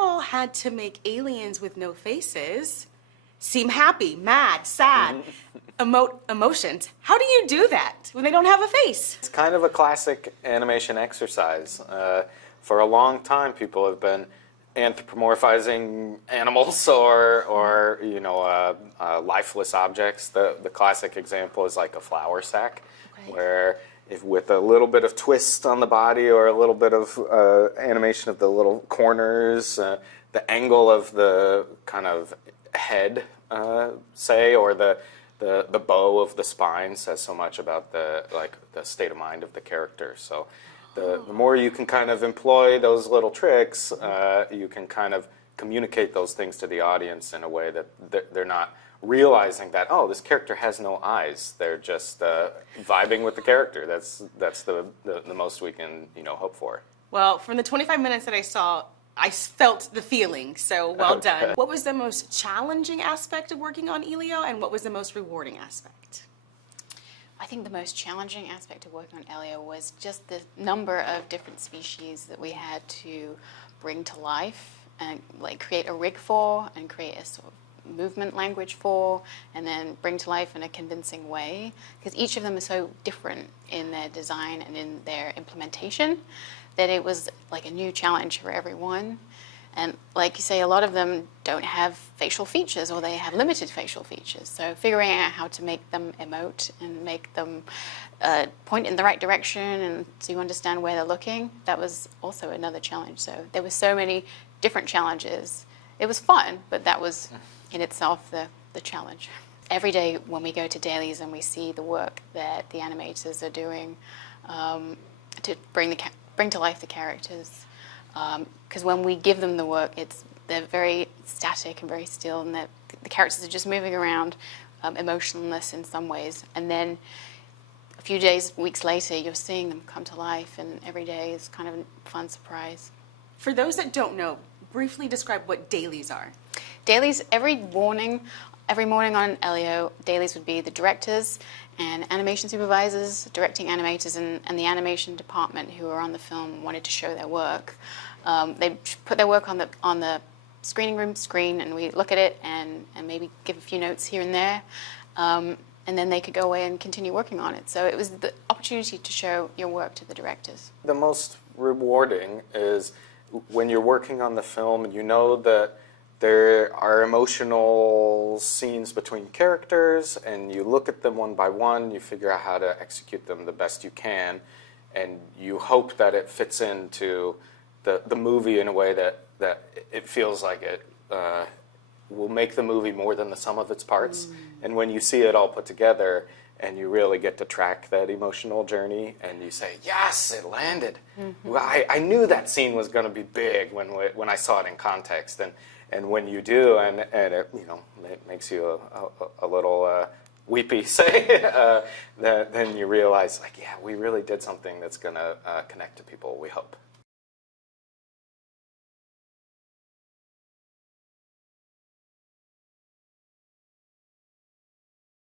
all had to make aliens with no faces seem happy, mad, sad, emotions. How do you do that when they don't have a face? It's kind of a classic animation exercise. For a long time, people have been anthropomorphizing animals or lifeless objects. The classic example is like a flour sack, where if with a little bit of twist on the body or a little bit of animation of the little corners, the angle of the kind of head, say, or the bow of the spine says so much about the state of mind of the character. So the more you can kind of employ those little tricks, you can kind of communicate those things to the audience in a way that they're not realizing that, oh, this character has no eyes. They're just vibing with the character. That's the most we can hope for. Well, from the 25 minutes that I saw, I felt the feeling, so well done. What was the most challenging aspect of working on Elio, and what was the most rewarding aspect? I think the most challenging aspect of working on Elio was just the number of different species that we had to bring to life and create a rig for and create a sort of movement language for, and then bring to life in a convincing way, because each of them is so different in their design and in their implementation that it was like a new challenge for everyone. And like you say, a lot of them don't have facial features, or they have limited facial features. So figuring out how to make them emote and make them point in the right direction, and so you understand where they're looking, that was also another challenge. So there were so many different challenges. It was fun, but that was in itself the challenge. Every day when we go to dailies and we see the work that the animators are doing to bring to life the characters, because when we give them the work, they're very static and very still, and the characters are just moving around, emotionless in some ways. And then a few days, weeks later, you're seeing them come to life, and every day is kind of a fun surprise. For those that don't know, briefly describe what dailies are. Dailies, every morning on Elio, dailies would be the directors and animation supervisors, directing animators, and the animation department who were on the film wanted to show their work. They put their work on the screening room screen, and we look at it and maybe give a few notes here and there, and then they could go away and continue working on it. So it was the opportunity to show your work to the directors. The most rewarding is when you're working on the film and you know that there are emotional scenes between characters, and you look at them one by one, you figure out how to execute them the best you can, and you hope that it fits into the movie in a way that it feels like it will make the movie more than the sum of its parts. And when you see it all put together and you really get to track that emotional journey and you say, yes, it landed. Well, I knew that scene was going to be big when I saw it in context. And when you do, and it, it makes you a little weepy, say, then you realize, yeah, we really did something that's going to connect to people, we hope.